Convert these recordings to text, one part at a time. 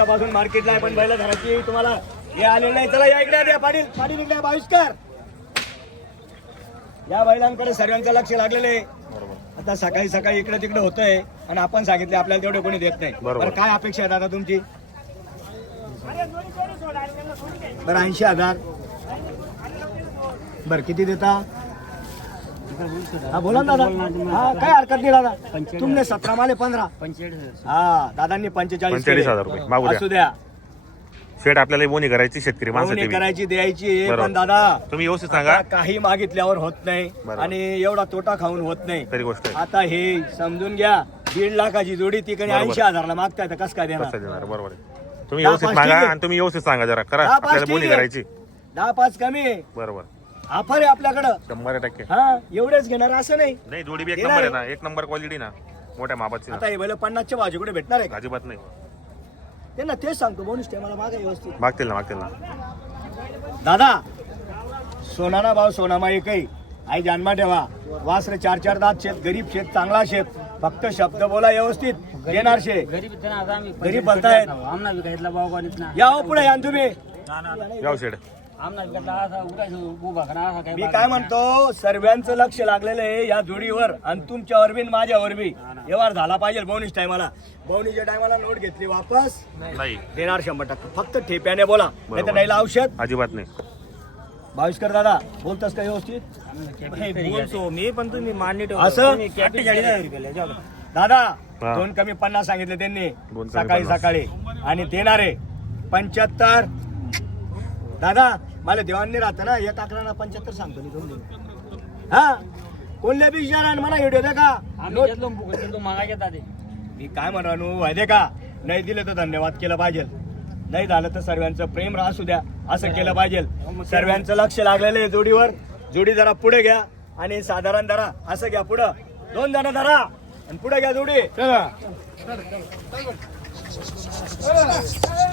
दिवसापासून मार्केटला आहे पण बैल धराची तुम्हाला हे आलेलं नाही. चला या इकडे द्या पाटील पाटील इकडे बाविस्कर. या बैलांकडे सर्वांचं लक्ष लागलेलं आहे. आता सकाळी सकाळी इकडे तिकडे होतंय आणि आपण सांगितले आपल्याला तेवढे कोणी देत नाही. बरं काय अपेक्षा आहे दादा तुमची? बरं 80,000. बरं किती देता? हा बोला ना दादा. हा काय हरकत नाही दादा. तुमने 17 माले 15. हा दादांनी 45,000 रुपये मागू असू द्या. शेट आपल्याला बोनी करायची शेतकरी माणसं करायची द्यायची पण दादा तुम्ही व्यवस्थित सांगा. काही मागितल्यावर होत नाही आणि एवढा तोटा खाऊन होत नाही. तरी गोष्ट आता हे समजून घ्या 1.5 लाखाची जोडी ती कधी 80,000 मागताय तर कसं काय देणार? बरोबर आहे. तुम्ही व्यवस्थित मागा आणि तुम्ही व्यवस्थित सांगा जरा करा आपल्याला बोनी करायची. 10-5 कमी आहे. बरोबर ऑफर आहे आपल्याकडं 100%. हा एवढेच घेणार असं नाही. नाही जोडी बी एक नंबर आहे ना. एक नंबर क्वालिटी ना मोठ्या मापाची. आता हे बैल 50च्या बाजू कुठे भेटणार आहे? अजिबात नाही. त्यांना तेच सांगतो बोनस मला मागा व्यवस्थित मागतील ना दादा. सोनाना भाव सोनामा एकही आई जानमा ठेवा. वासरे 4-4 दात शेत गरीब शेत चांगला शेत फक्त शब्द बोला व्यवस्थित देणार शे. गरीब बोलतायत या हो पुढे या तुम्ही. जाऊ शेड मी काय म्हणतो सर्वांचं लक्ष लागलेलं आहे या जोडीवर आणि तुमच्यावर बी माझ्यावर बी व्यवहार झाला पाहिजे. बोनीस टायमाला बोनीच्या टायमाला नोट घेतली वापस नाही देणार 100%. फक्त ठेप्याने बोला नाही तर नाही औषध अजिबात नाही. भाविष्कर दादा बोलतस का व्यवस्थित? बोलतो मी पण तुम्ही मान्य असं 48,000 दादा 2 कमी 50 सांगितले त्यांनी सकाळी सकाळी आणि देणारे 75. दादा मला देवांनी राहतं ना 1 अकरा 75 सांगतो मी तुम्ही. हा कोणल्या बी विचारा मला व्हिडिओ दे का मी काय म्हणा वायदे का नाही दिले तर धन्यवाद केलं पाहिजे. नाही झालं तर सर्वांचं प्रेम असू द्या असं केलं पाहिजे. सर्वांचं लक्ष लागलेलं आहे जोडीवर. जोडी जरा पुढे घ्या आणि साधारण धरा असं घ्या पुढं 2 जण धरा आणि पुढे घ्या जोडी.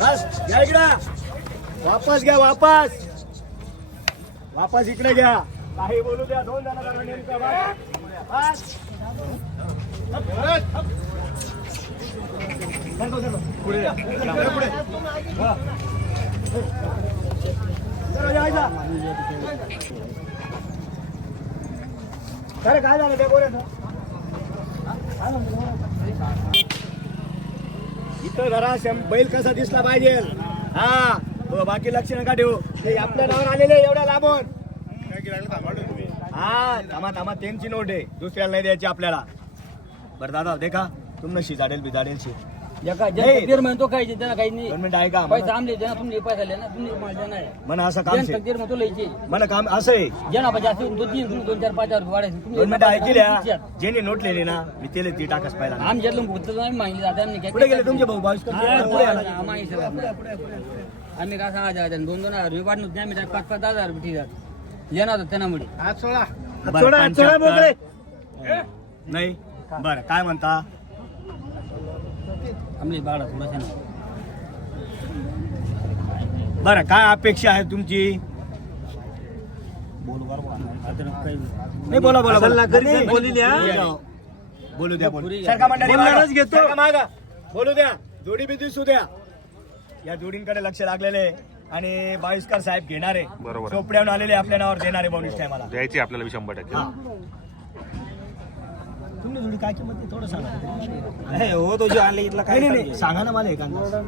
बस घ्या इकडे वापस घ्या वापस इकडे घ्या. काही बोलू द्या 2 जण धरा नेमकं बस. पुढे पुढे काय झालं ते बोल इथं जरा बैल कसा दिसला पाहिजे. हा बाकी लक्ष नका ठेवू. ते आपल्या नावावर आलेले एवढ्या लांबून. हा थांबा त्यांची नोट आहे दुसऱ्याला नाही द्यायची आपल्याला. बरं दादा देखा तुमनं शिजाडेल बिजाडेल शे म्हणतो काही त्यांना काही नाही. 2 मिनिट ऐका पैसा आमले देना तुम्ही पैसा लेना तुम्ही मला देना आहे. मन असं काम शे. तकदीर म्हणतो लयचे मन काम असं आहे. जेना पाहिजे असं 2-4-5,000 रुपये वाढायचे. 2 मिनिटं ऐकल्या ज्यांनी नोट लिहिली ना मी त्याला ती टाकस पाहिला. आम्ही जेटलं भुगतलं आम्ही मागली जाते आम्ही पुढे गेले तुमचे भाऊ भाविष्कर आम्ही का सांगा 2,000 रुपये वाढणं नाही. आम्ही 5,000 रुपये ठीक येणार होतं त्यांना मुळे नाही. बरं काय म्हणता आम्ही बाळा थोडासा ना. बरं काय अपेक्षा आहे तुमची? नाही बोला बोलू द्या बोलू द्या. जोडी बी दिसू द्या. या जोडींकडे लक्ष लागलेले आणि बाविस्कर साहेब घेणारे बरोबर चोपड्यावर आलेले आपल्या नावावर देणारे बोनस टायमाला द्यायची आपल्याला 100%. तुम्ही जोडी काय किंमत आहे थोडं सांगा. हो तो जो आणले इथला काय नाही सांगा ना मला एखादा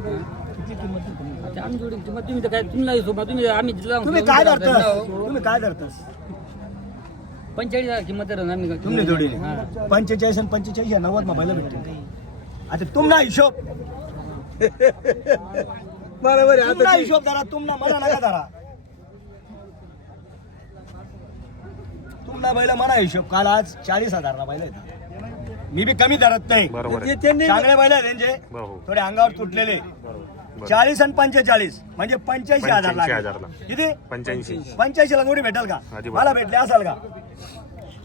किती किंमत. आम्ही जोडी किंमत तुम्ही तर काय तुम्ही आम्ही तुम्ही काय धरतास 45,000 किंमत आम्ही तुम्ही जोडी 45 आणि 45 90 मोबाईल भेटतो. आता तुमना हिशोब बरोबर तुमना हिशोब धरा. तुमना मला नका धरा. तुमना बैल म्हणा हिशोब काल आज 40,000 बैल आहेत. मी बी कमी धरत नाही. चांगले बैल आहेत त्यांचे थोडे अंगावर तुटलेले. 40 आणि 45 म्हणजे 85,000 लागले. किती 85 ला जोडी भेटेल का? मला भेटले असाल का?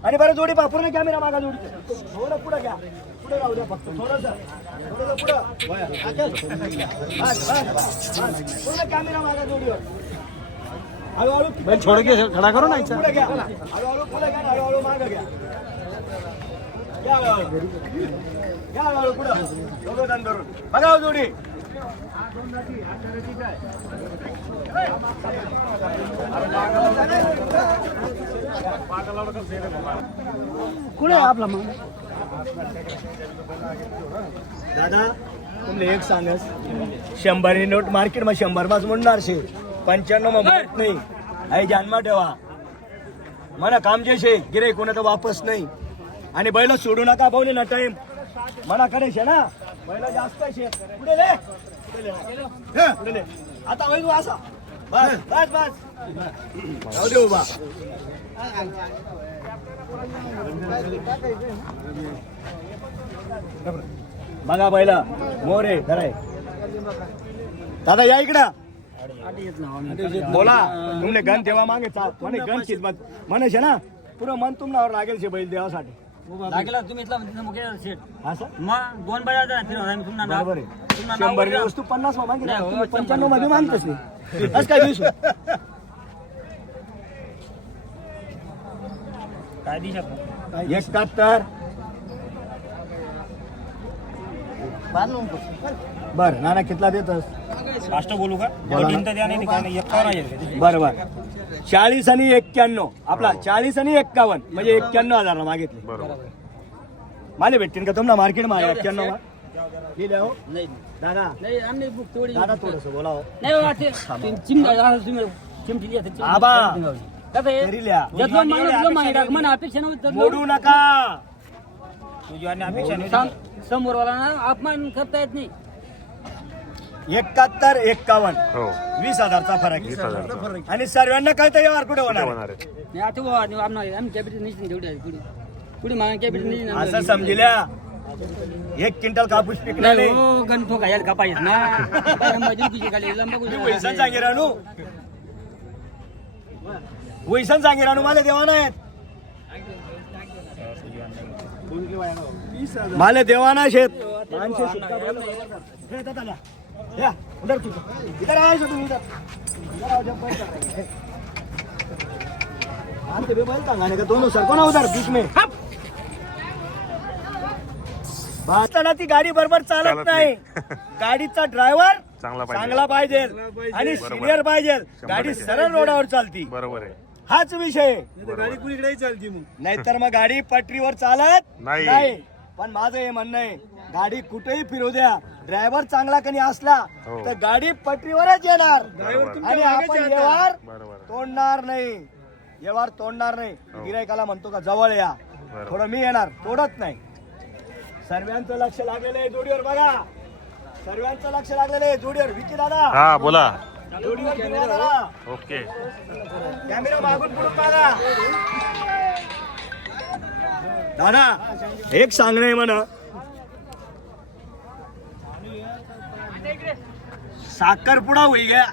आणि बरं जोडी पूर्ण कॅमेरा मागा जोडी थोडं पुढे घ्या. पुढे राहू द्या फक्त थोडंसं पूर्ण कॅमेरा मागा जोडीवर. हळूहळू छोड़ के खड़ा करो ना. पुढे घ्या हळूहळू पुढे घ्या हळूहळू मागं घ्या. घ्या हळूहळू पुढं दोघं जण धरून बघा जोडी. कुठे आपला मग दादा तुम्ही एक सांगस 100 नोट मार्केट मा 100 माच म्हणणार शे 95 मा म्हणत नाही आई जानमा ठेवा मला काम जे शे गिरे कोणाचं वापस नाही आणि बैल सोडू नका भाऊ ना टाइम मला करे शे ना बैल जास्त शे पुढे ले पुढे ले आता होईल असा बस बस बस जाऊ दे उभा बघा बैला मोरे धराय दादा या इकडं बोला तुमने गन देवा मागे म्हणे गन खिदमत म्हणे शे ना पुरं मन तुम्हाला लागेल शे बैल देवासाठी लागेला तुम्ही इथला म्हणजे मुके सेट हा सर मग दोन बाया जरा फिरवला आम्ही तुम्हाला बरोबर आहे 100 ची वस्तू 50 मा मागे 95 मध्ये मानतोस नाही असं काय दिवस काय दिशा 71 बर नाना कितला देतस फास्ट बोलू का बोला ना. द्या नाही काय नाही 51 बरोबर 40 आणि 91 आपला 40 आणि 51 म्हणजे 91,000 ला मागितले बरोबर माले भेटतील का तुम्हाला मार्केट मा 91 मा लिहिले हो नाही दादा नाही आम्ही बुक तेवढी दादा थोडस बोलाव नाही वाटते तुम्ही चिमटी लिहा ते आबा. कसं आहे तरी लिहा जसं माणूस तुला माहिती आहे, मला अपेक्षा नव्हती मोडू नका तुझी आणि अपेक्षा नव्हती समोरवाला ना अपमान करता येत नाही 71 51 हो 20,000चा फरक 20,000 आहे आणि सर्वांना कळतं यावर कुठे होणार होणार आहे नाही आता बुवा, आम्ही कॅपिटल निश्चित तेवढी आहे पुढे पुढे मला कॅपिटल निश्चित असं समजल्या 1 क्विंटल कापूस पिकला नाही हो गणतो का यायला का पाहिजे ना मजूर तुझी खाली लंब वैसन सांगे रानू वैसन सांगे रानू मला देवा नाहीत माले देवाना शेत माणसे शिक्का बैल हे येतात आल्या. या, उधर तू. इधर आओ सो तुम इधर. इधर आओ, जब बैल कर रहे हैं. आमचे बे बैल टांगाने का दोनों सर को ना उधर बीच में असताना ती गाडी बरोबर चालत चालत नाही नाही. गाडीचा ड्रायव्हर चांगला पाहिजे. चांगला पाहिजे आणि बरोबर. सिनियर पाहिजे 100% गाडी सरळ रोडावर चालती बरोबर आहे हाच विषय गाडी कुणीकडेही चालती मग नाहीतर मग गाडी पटरीवर चालत नाही. पण माझं हे म्हणणं आहे गाडी कुठेही फिरू द्या ड्रायव्हर चांगला कधी असला हो. तर गाडी पटरीवरच येणार बरोबर. आणि आपण व्यवहार बरोबर. तोडणार नाही व्यवहार तोडणार नाही हो. गिरायकाला म्हणतो का जवळ या बरोबर. थोडं मी येणार तोडत नाही सर्वांचं लक्ष लागलेलं आहे जोडीवर बघा सर्वांचं लक्ष लागलेलं आहे जोडीवर विकी दादा हा बोला जोडीवर फिरवा दादा. ओके कॅमेरा मागून पुढून बघा दादा एक सांगणं आहे म्हणा साखरपुडा होई गया